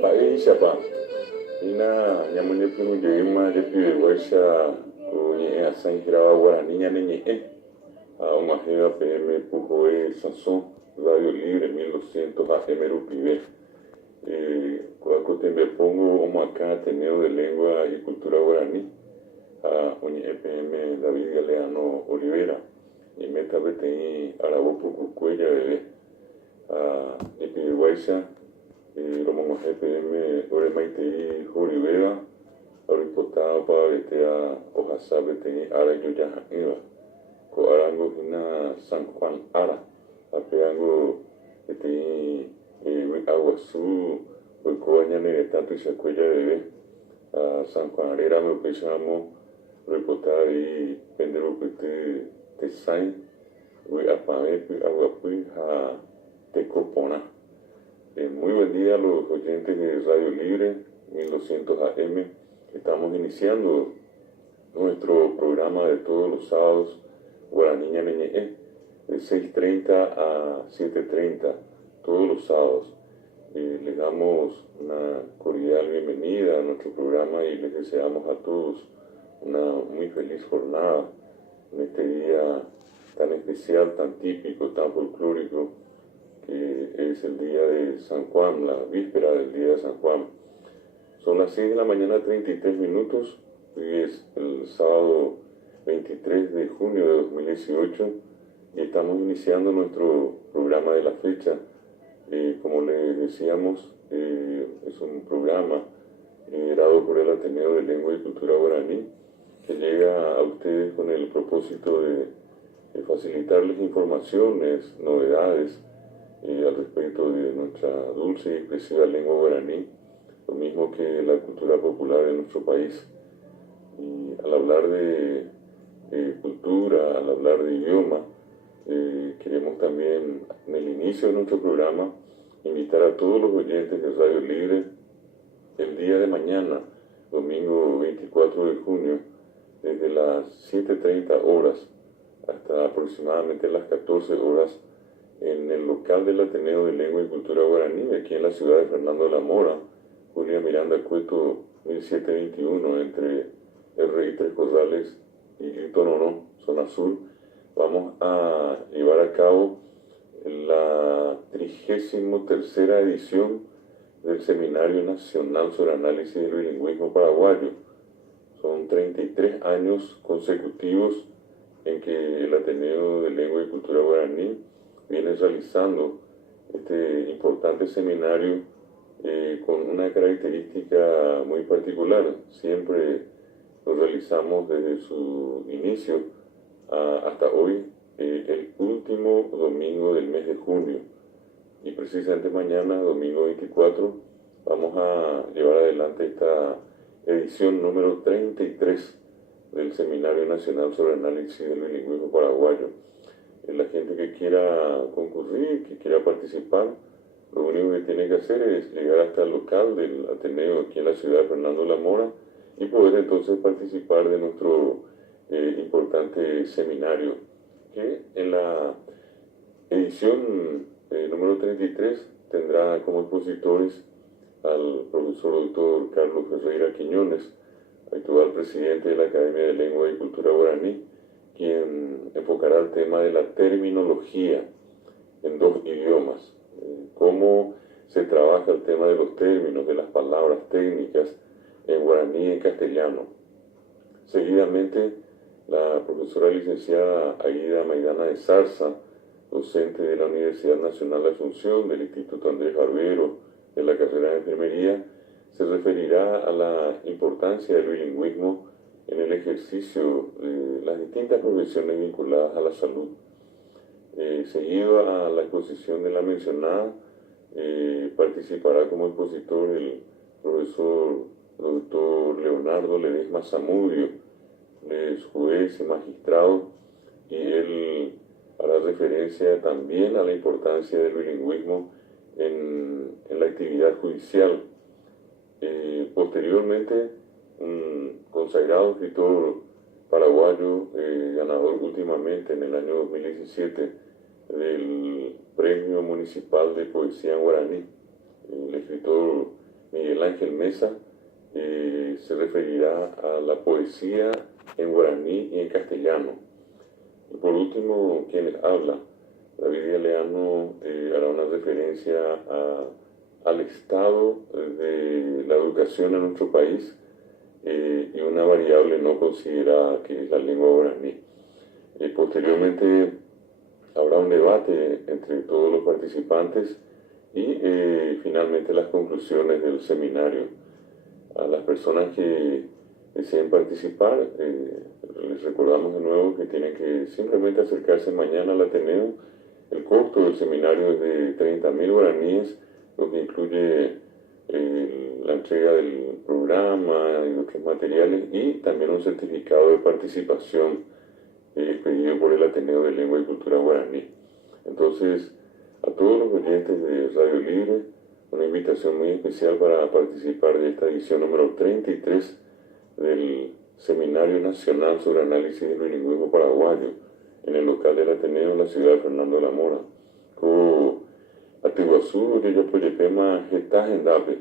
Paisha pa ina nyamune pinu joima de pi waisha ni asan hirawa Guarani nyane uma rega PM Pujoe Sanson Radio Libre 1200 AM Rupivé Coacotembe pongo uma cá Ateneo de Lengua y Cultura Guaraní a uni EPM David Galeano Oliveira y meta betei arabo pucucuella bebé a epi waisha Romo EPM Ore Maitei Oliveira Aripotao pa betea Ojasa betei ara yoya iba ko arango hina San Juan ara apeango betei Aguazú ko anyane tanto se cuella bebé a San Juan era me pensamos reportar y pendero te sai we apame aguapi a tecopona. Muy buen día a los oyentes de Radio Libre 1200 AM. Estamos iniciando nuestro programa de todos los sábados Guaraní Ñaneñe de 6:30 a 7:30 todos los sábados. Les damos una cordial bienvenida a nuestro programa y les deseamos a todos una muy feliz jornada en este día tan especial, tan típico, tan folclórico que es el día de San Juan, la víspera del día de San Juan. Son las 6 de la mañana 33 minutos, hoy es el sábado 23 de junio de 2018 y estamos iniciando nuestro programa de la fecha. Como les decíamos, es un programa liderado por el Ateneo de Lengua y Cultura Guaraní que llega a ustedes con el propósito de facilitarles informaciones, novedades al respecto de nuestra dulce y expresiva lengua guaraní, lo mismo que la cultura popular de nuestro país. Y al hablar de cultura, al hablar de idioma, queremos también en el inicio de nuestro programa invitar a todos los oyentes de Radio Libre el día de mañana, domingo 24 de junio, desde las 7:30 horas hasta aproximadamente las 14 horas en el local del Ateneo de Lengua y Cultura Guaraní, aquí en la ciudad de Fernando de la Mora, Julia Miranda Cueto 1721, entre el Rey Tres Corrales y Toronó, zona sur. Vamos a llevar a cabo la 33ª edición del Seminario Nacional sobre Análisis del Bilingüismo Paraguayo. Son 33 años consecutivos en que el Ateneo de Lengua y Cultura Guaraní viene realizando este importante seminario con una característica muy particular. Siempre lo realizamos desde su inicio hasta hoy, el último domingo del mes de junio. Y precisamente mañana, domingo 24, vamos a llevar adelante esta edición número 33 del Seminario Nacional sobre Análisis del Bilingüismo Paraguayo. La gente que quiera concurrir, que quiera participar, lo único que tiene que hacer es llegar hasta el local del Ateneo aquí en la ciudad de Fernando de la Mora y poder entonces participar de nuestro importante seminario, que en la edición número 33 tendrá como expositores al profesor doctor Carlos Ferreira Quiñones, actual presidente de la Academia de Lengua y Cultura Guaraní, quien enfocará el tema de la terminología en dos idiomas, cómo se trabaja el tema de los términos, de las palabras técnicas en guaraní y en castellano. Seguidamente, la profesora licenciada Aida Maidana de Zarza, docente de la Universidad Nacional de Asunción, del Instituto Andrés Barbero, de la carrera de Enfermería, se referirá a la importancia del bilingüismo en el ejercicio de las distintas profesiones vinculadas a la salud. Seguido a la exposición de la mencionada, participará como expositor el profesor doctor Leonardo Ledesma Zamudio, es juez y magistrado, y él hará referencia también a la importancia del bilingüismo en la actividad judicial. Posteriormente, un consagrado escritor paraguayo, ganador últimamente en el año 2017 del Premio Municipal de Poesía en Guaraní, Ángel Mesa se referirá a la poesía en guaraní y en castellano. Y por último, quien les habla, David Galeano, hará una referencia al estado de la educación en nuestro país y una variable no considerada, que es la lengua guaraní. Posteriormente habrá un debate entre todos los participantes y finalmente las conclusiones del seminario. A las personas que deseen participar, les recordamos de nuevo que tienen que simplemente acercarse mañana al Ateneo. El costo del seminario es de 30.000 guaraníes, lo que incluye la entrega del programa y otros materiales y también un certificado de participación expedido por el Ateneo de Lengua y Cultura Guaraní. Entonces, a todos los oyentes de Radio Libre, una invitación muy especial para participar de esta edición número 33 del Seminario Nacional sobre Análisis del Bilingüismo Paraguayo en el local del Ateneo en la ciudad de Fernando de la Mora. Con Atiguazú, yo Poyepema, Getaje en Dape,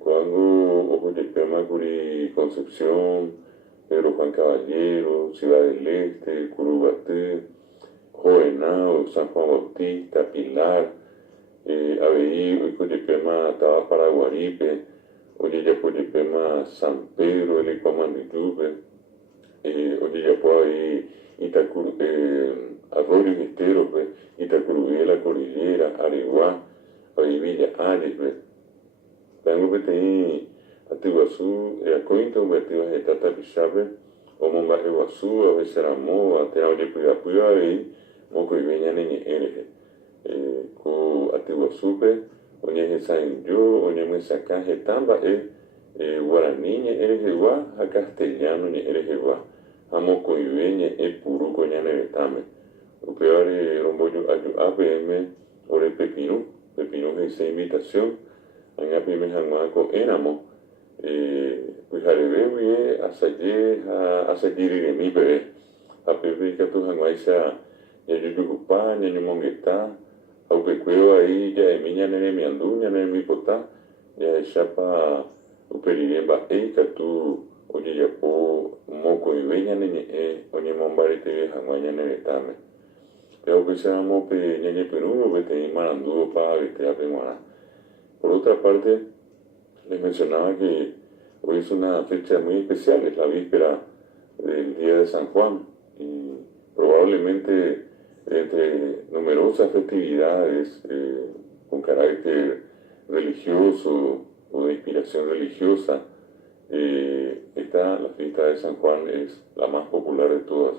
cuando Poyepema, Curi Concepción, Pedro Juan Caballero, Ciudad del Este, Curubatí, Jovenao, San Juan Bautista, Pilar, Aveí, Coyepema, Taba Paraguaripe, Oye ya Poyepema, San Pedro, el Icuamanditupe, oye ya por ahí, Itacuru, Arroyo y Estero, Itacurubí, La Cordillera, Areguá, ahí Villa Ares, tengo que tener Atiguazú, Acointo, Betio, Getata Pichape, Omomba Eguazú, a veces Ramó, a Tena Oye Puyapuya, ahí, Moco y Veña Nene Ereje. Ko Atiguazupe, Oñe Sain Yo, Oñe Mesaca, Getamba, Guaraní, Erejeguá, a Castellano, Erejeguá, a Moco y Veña, Puruco, Neretame. Upeare Rombollo, Ayu APM, Ore Pepino, Pepino, esa invitación, en APM Janguaco, Éramo, pues Arebe, a Sayiri de mi bebé, a Pepe Catu Janguaisa, Yayuyucupá, Ñañumonguetá, Aupecueo ahí, ya de miña nene mi anduña, nene mi potá, ya de chapa, Uperiremba, Catu, oye ya po, Moco y Veña nene, oye Mombarete, Janguaña nene tame. Pero que seamos Ñañe Perú, que te marandudo para vete a Pemoná. Por otra parte, les mencionaba que hoy es una fecha muy especial, es la víspera del Día de San Juan y probablemente entre numerosas festividades con carácter religioso o de inspiración religiosa, la fiesta de San Juan es la más popular de todas,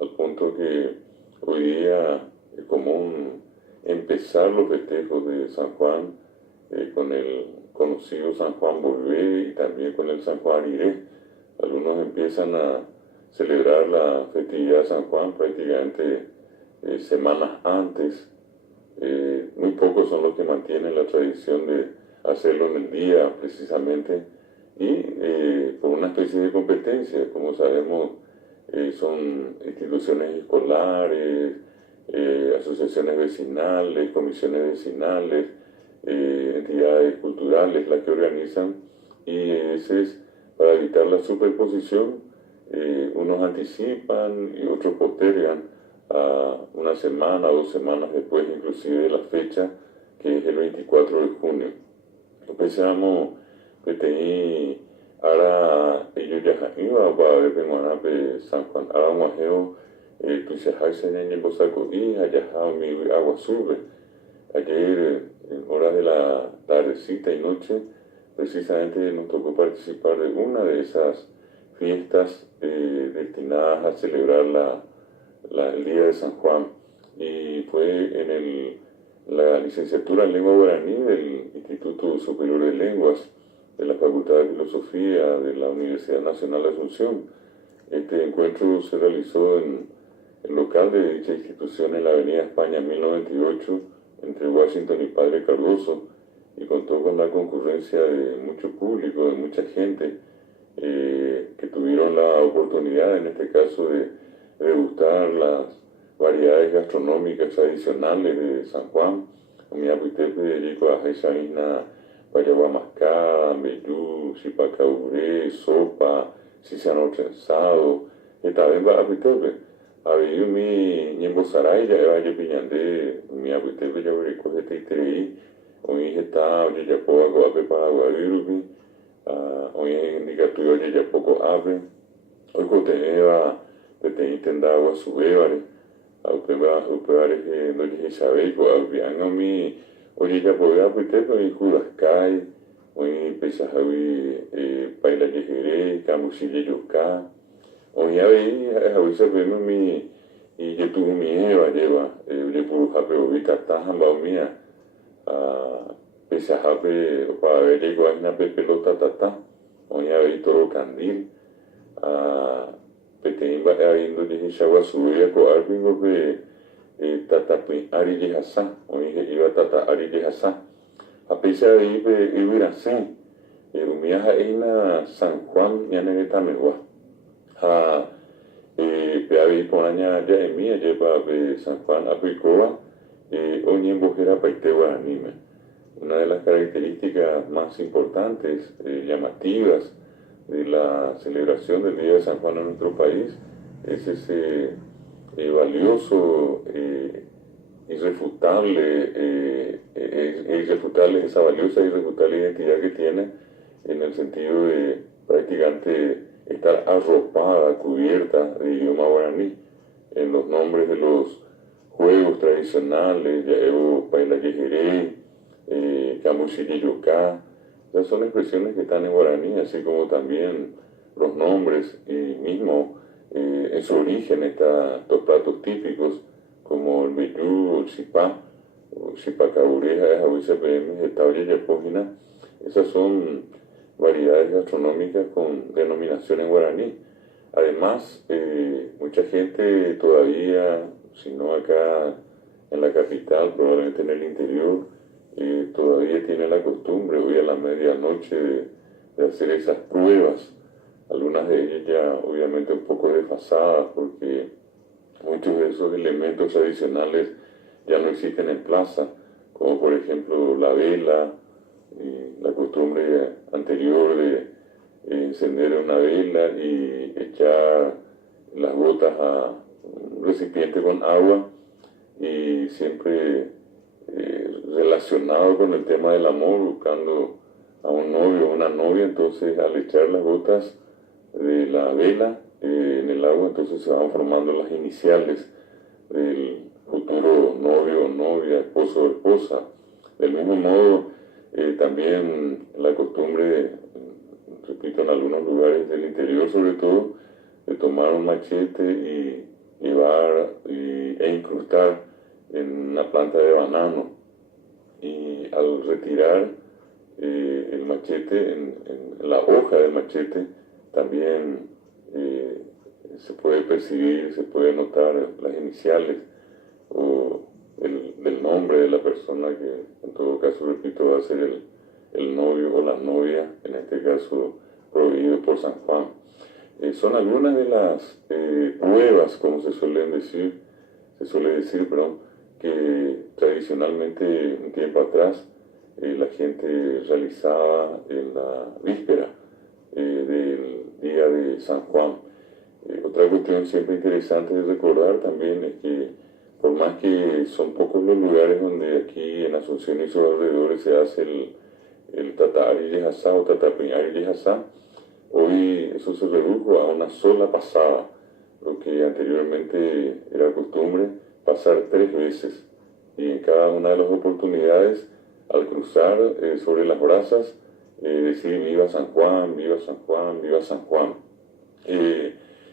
al punto que hoy día es común empezar los festejos de San Juan con el conocido San Juan Bolvé y también con el San Juan Ariré. Algunos empiezan a celebrar la festividad de San Juan prácticamente semanas antes. Muy pocos son los que mantienen la tradición de hacerlo en el día precisamente y por una especie de competencia. Como sabemos, son instituciones escolares, asociaciones vecinales, comisiones vecinales, entidades culturales las que organizan, y ese es para evitar la superposición. Unos anticipan y otros postergan a una semana, 2 semanas después inclusive de la fecha, que es el 24 de junio. Empezamos que tenía ahora ellos ya iban para ver que San Juan ahora muajeo tu se hace en Bosaco y allá mi agua sube. Ayer en horas de la tardecita y noche precisamente nos tocó participar de una de esas fiestas destinadas a celebrar el Día de San Juan, y fue en la licenciatura en Lengua Guaraní del Instituto Superior de Lenguas de la Facultad de Filosofía de la Universidad Nacional de Asunción. Este encuentro se realizó en el local de dicha institución en la Avenida España 1098 entre Washington y Padre Cardoso, y contó con la concurrencia de mucho público, de mucha gente que tuvieron la oportunidad en este caso de degustar las variedades gastronómicas tradicionales de San Juan. guayaba mascada, meyú, chipacaburé, sopa, sisano trenzado, esta vez va a pitepe. Había mi ñembo saray, ya vaya piñande, mi apitepe ya recoge te itrei, oye está, oye ya poco aguape para aguavirubi, oye indica tu oye ya poco ave, hoy coteneva, te te intenda agua subevare, upevare que no dije saber, pues habían a mi, oye ya poco apitepe, y curascay, oye pesajavi, paila yejere, camusille yoka, oye ahí, a veces vemos mi, y yo tuve mi lleva, yo por jape ovita taja mía, pese a jape, para ver llegó a una pelota tata, oye ahí todo candil, peteín va ahí no dije chagua subía con algo que tata ari de hasa, oye iba tata ari de hasa, a pesar de ir así, umía ahí na San Juan, ya no está mejor. Peavi ponaña ya en mía lleva San Juan Apicoa, oñe embojera paite guaranime. Una de las características más importantes, llamativas de la celebración del Día de San Juan en nuestro país es ese valioso, irrefutable, esa valiosa e irrefutable identidad que tiene en el sentido de prácticamente estar arropada, cubierta de idioma guaraní, en los nombres de los juegos tradicionales, Yaevo Paila Yejeré, Camushiri Yoká, esas son expresiones que están en guaraní, así como también los nombres y mismo en su origen estos platos típicos como el meyú, el chipá, o chipacabureja, esas son variedades gastronómicas con denominación en guaraní. Además, mucha gente todavía, si no acá en la capital, probablemente en el interior, todavía tiene la costumbre hoy a la medianoche de hacer esas pruebas. Algunas de ellas ya obviamente un poco desfasadas porque muchos de esos elementos adicionales ya no existen en plaza, como por ejemplo la vela, la costumbre anterior de encender una vela y echar las gotas a un recipiente con agua y siempre relacionado con el tema del amor, buscando a un novio o una novia, entonces al echar las gotas de la vela en el agua, entonces se van formando las iniciales del futuro novio o novia, esposo o esposa. Del mismo modo, también la costumbre, repito, en algunos lugares del interior sobre todo, de tomar un machete y llevar e incrustar en una planta de banano. Y al retirar el machete, en la hoja del machete, también se puede percibir, se puede notar las iniciales o del nombre de la persona que en todo caso, repito, va a ser el novio o la novia, en este caso prohibido por San Juan. Son algunas de las pruebas, como se suele decir, que tradicionalmente un tiempo atrás la gente realizaba en la víspera del día de San Juan. Otra cuestión siempre interesante de recordar también es que por más que son pocos los lugares donde aquí en Asunción y sus alrededores se hace el tatari de Hasá o tatapiñari de Hasá, hoy eso se redujo a una sola pasada, lo que anteriormente era costumbre pasar 3 veces y en cada una de las oportunidades al cruzar sobre las brasas decir viva San Juan, viva San Juan, viva San Juan.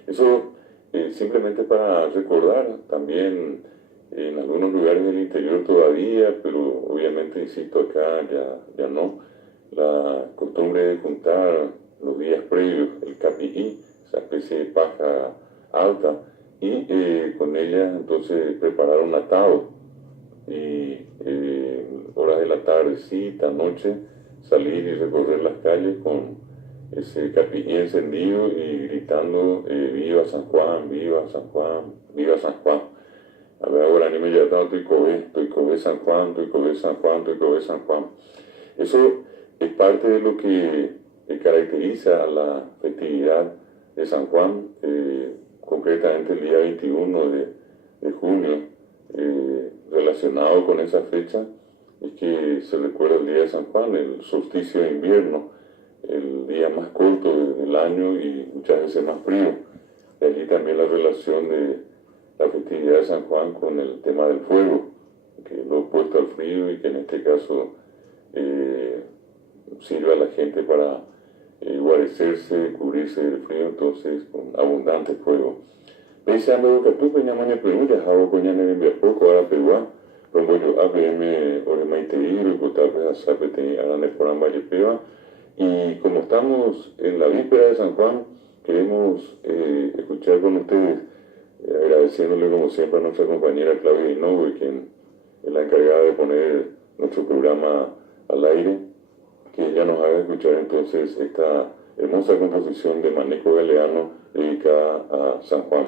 Eso simplemente para recordar también en algunos lugares del interior todavía, pero obviamente, insisto, acá ya no, la costumbre de juntar los días previos el capií, esa especie de paja alta, y con ella entonces preparar un atado y horas de la tardecita, noche, salir y recorrer las calles con ese capií encendido y gritando viva San Juan, viva San Juan, viva San Juan. A ver, ahora ni me ya tanto Toicové San Juan, Toicové San Juan, Toicové San Juan. Eso Es parte de lo que caracteriza a la festividad de San Juan, concretamente el día 21 de junio, relacionado con esa fecha, es que se recuerda el día de San Juan, el solsticio de invierno, el día más corto del año y muchas veces más frío. De allí también la relación de la festividad de San Juan con el tema del fuego, que es lo opuesto al frío y que en este caso sirve a la gente para guarecerse, cubrirse del frío, entonces con abundante fuego. Pensando que tú peñamane Perú, ya hago coñane en poco ahora Perú, pero yo APM Oremaite y tal vez a Zapete Arane Porán Valle Peva. Y como estamos en la víspera de San Juan, queremos escuchar con ustedes, agradeciéndole como siempre a nuestra compañera Claudia Hinoue, quien es la encargada de poner nuestro programa al aire, que ella nos haga escuchar entonces esta hermosa composición de Maneco Galeano dedicada a San Juan.